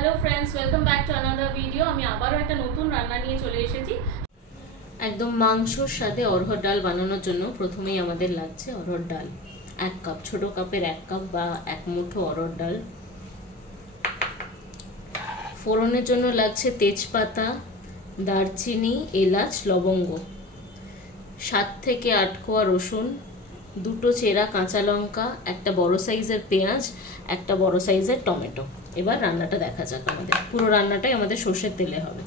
Hello friends, welcome back to another video. আমি আবারও একটা নতুন রান্না নিয়ে চলে এসেছি। একদম মাংসর সাথে অরহর ডাল বানানোর জন্য প্রথমেই আমাদের লাগছে অরহর ডাল 1 কাপ, ছোট কাপের 1 কাপ বা 1 মুঠো অরহর ডাল। ফোড়নের জন্য লাগছে তেজপাতা, দারচিনি, এলাচ, লবঙ্গ, 7 থেকে 8 কোয়া রসুন, 2টো চেরা কাঁচা লঙ্কা, একটা বড় সাইজের পেঁয়াজ, একটা বড় সাইজের টমেটো। এবার রান্নাটা দেখা যাক। পুরো রান্নাটাই আমাদের সর্ষের তেলে হবে।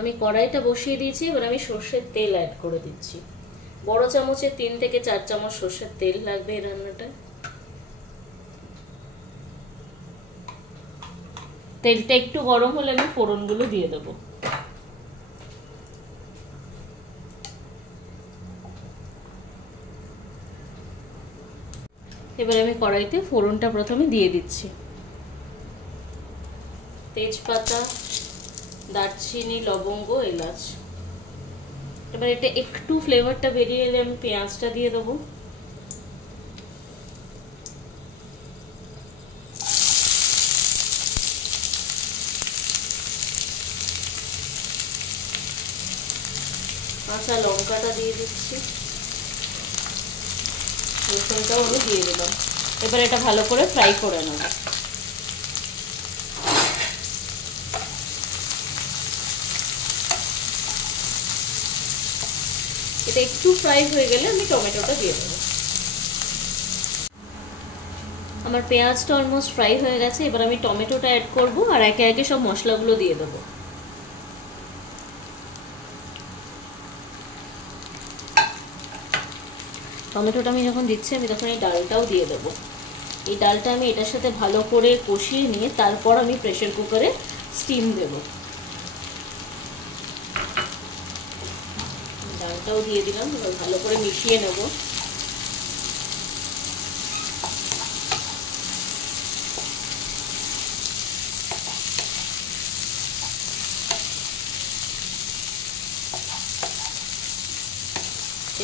আমি কড়াইটা বসিয়ে দিয়েছি, এবার আমি সর্ষের তেল অ্যাড করে দিচ্ছি। বড় চামচে 3 থেকে 4 চামচ সর্ষের তেল লাগবে এই রান্নাটায়। তেলটা একটু গরম হলে আমি ফোড়নগুলো দিয়ে দেবো। এবার আমি কড়াইতে ফোড়নটা প্রথমে দিয়ে দিচ্ছি। তেজপাতা, দারচিনি, লবঙ্গ, এলাচ। এবার এটা একটু ফ্লেভারটা বেরিয়ে এলে আমি পেঁয়াজটা দিয়ে দেবো। কাঁচা লঙ্কাটা দিয়ে দিচ্ছি, রসুনটাও আমি দিয়ে দিলাম। এবার এটা ভালো করে ফ্রাই করে নেব। এটা একটু ফ্রাই হয়ে গেলে আমি টমেটোটা দিয়ে দেবো। আমার পেঁয়াজটা অলমোস্ট ফ্রাই হয়ে গেছে। এবার আমি টমেটোটা অ্যাড করব আর একে একে সব মশলাগুলো দিয়ে দেবো। টমেটোটা আমি যখন দিচ্ছি আমি তখন এই ডালটাও দিয়ে দেবো। এই ডালটা আমি এটার সাথে ভালো করে কষিয়ে নিয়ে তারপর আমি প্রেসার কুকারে স্টিম দেব। ডালটাও দিয়ে দিলাম, এবার ভালো করে মিশিয়ে নেব।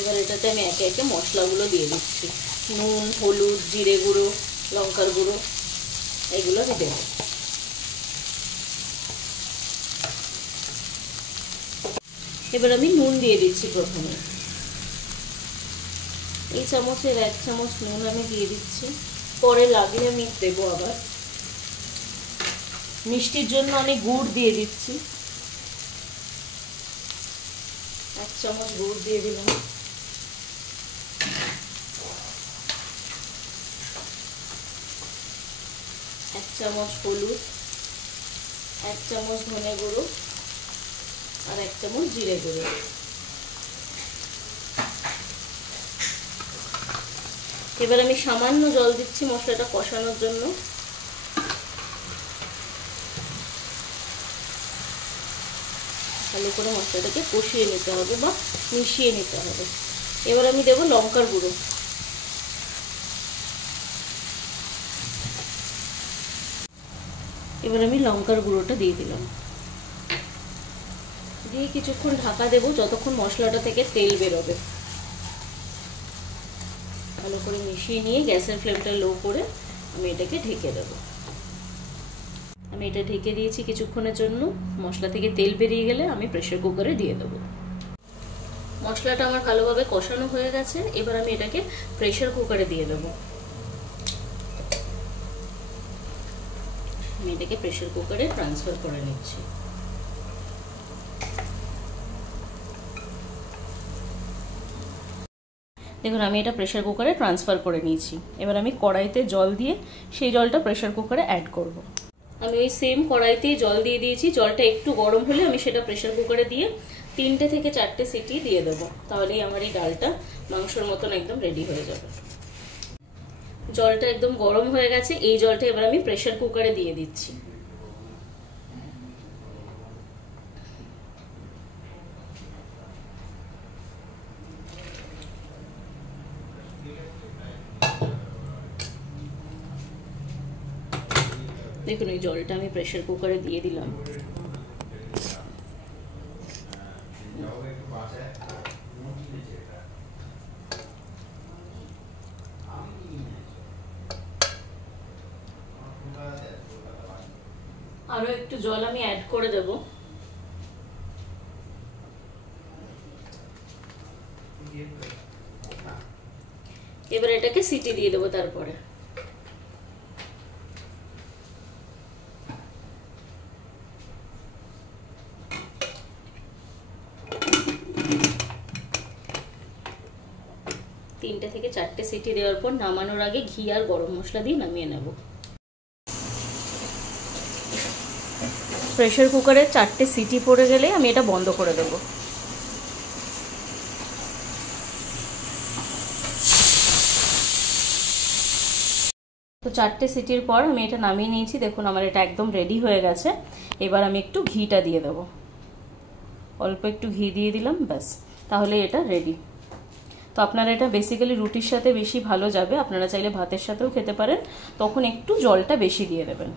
এবার এটাতে আমি একে একে মশলাগুলো দিয়ে দিচ্ছি। নুন, হলুদ, জিরে গুঁড়ো, লঙ্কার গুঁড়ো, এগুলো আমি দেবো। এবার আমি নুন দিয়ে দিচ্ছি প্রথমে। এই চামচের 1 চামচ নুন আমি দিয়ে দিচ্ছি, পরে লাগলে আমি দেবো আবার। মিষ্টির জন্য আমি গুড় দিয়ে দিচ্ছি, 1 চামচ গুড় দিয়ে দিলাম। এক চামচ হলুদ, 1 চামচ ধনে গুঁড়ো আর 1 চামচ জিরে গুঁড়ো। এবার আমি সামান্য জল দিচ্ছি মশলাটা কষানোর জন্য। ভালো করে মশলাটাকে কষিয়ে নিতে হবে বা মিশিয়ে নিতে হবে। এবার আমি দেবো লঙ্কার গুঁড়ো। এবার আমি লঙ্কার গুঁড়োটা দিয়ে দিলাম, দিয়ে কিছুক্ষণ ঢাকা দেবো যতক্ষণ মশলাটা থেকে তেল বেরোবে। ভালো করে মিশিয়ে নিয়ে গ্যাসের ফ্লেমটা লো করে আমি এটাকে ঢেকে দেবো। আমি এটা ঢেকে দিয়েছি কিছুক্ষণের জন্য। মশলা থেকে তেল বেরিয়ে গেলে আমি প্রেসার কুকারে দিয়ে দেবো। মশলাটা আমার ভালোভাবে কষানো হয়ে গেছে। এবার আমি এটাকে প্রেসার কুকারে দিয়ে দেবো। আমি এটাকে প্রেসার কুকারে ট্রান্সফার করে নিচ্ছি। দেখুন আমি এটা প্রেসার কুকারে ট্রান্সফার করে নিয়েছি। এবার আমি কড়াইতে জল দিয়ে সেই জলটা প্রেসার কুকারে অ্যাড করব। আমি ওই সেম কড়াইতেই জল দিয়ে দিয়েছি। জলটা একটু গরম হলে আমি সেটা প্রেসার কুকারে দিয়ে 3টে থেকে 4টে সিটি দিয়ে দেবো। তাহলেই আমার এই ডালটা মাংসর মতন একদম রেডি হয়ে যাবে। জলটা একদম গরম হয়ে গেছে। এই জলটা এবার আমি প্রেসার কুকারে দিয়ে দিচ্ছি। দেখুন এই জলটা আমি প্রেসার কুকারে দিয়ে দিলাম। আরো একটু জল আমি অ্যাড করে দেব। এবার এটাকে সিটি দিয়ে দেবো। তারপরে তিনটে থেকে চারটে সিটি দেওয়ার পর নামানোর আগে ঘি আর গরম মশলা দিয়ে নামিয়ে নেব। প্রেসার কুকারে 4টে সিটি পড়ে গেলে আমি এটা বন্ধ করে দেব। তো 4টে সিটির পর আমি এটা নামিয়ে নিয়েছি। দেখুন আমার এটা একদম রেডি হয়ে গেছে। এবার আমি একটু ঘিটা দিয়ে দেব, অল্প একটু ঘি দিয়ে দিলাম, ব্যাস, তাহলে এটা রেডি। তো আপনারা এটা বেসিক্যালি রুটির সাথে বেশি ভালো যাবে, আপনারা চাইলে ভাতের সাথেও খেতে পারেন, তখন একটু জলটা বেশি দিয়ে দেবেন।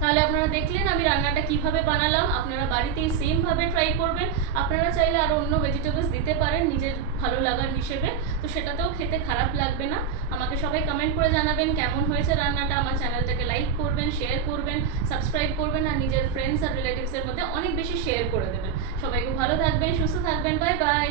তাহলে আপনারা দেখলেন আমি রান্নাটা কিভাবে বানালাম। আপনারা বাড়িতেই সেম ভাবে ট্রাই করবেন। আপনারা চাইলে আরো অন্য ভেজিটেবলস দিতে পারেন নিজের ভালো লাগার হিসেবে, তো সেটাতেও খেতে খারাপ লাগবে না। আমাকে সবাই কমেন্ট করে জানাবেন কেমন হয়েছে রান্নাটা। আমার চ্যানেলটাকে লাইক করবেন, শেয়ার করবেন, সাবস্ক্রাইব করবেন, আর নিজের ফ্রেন্ডস আর রিলেটিভসের মধ্যে অনেক বেশি শেয়ার করে দেবেন। সবাই খুব ভালো থাকবেন, সুস্থ থাকবেন। Bye bye.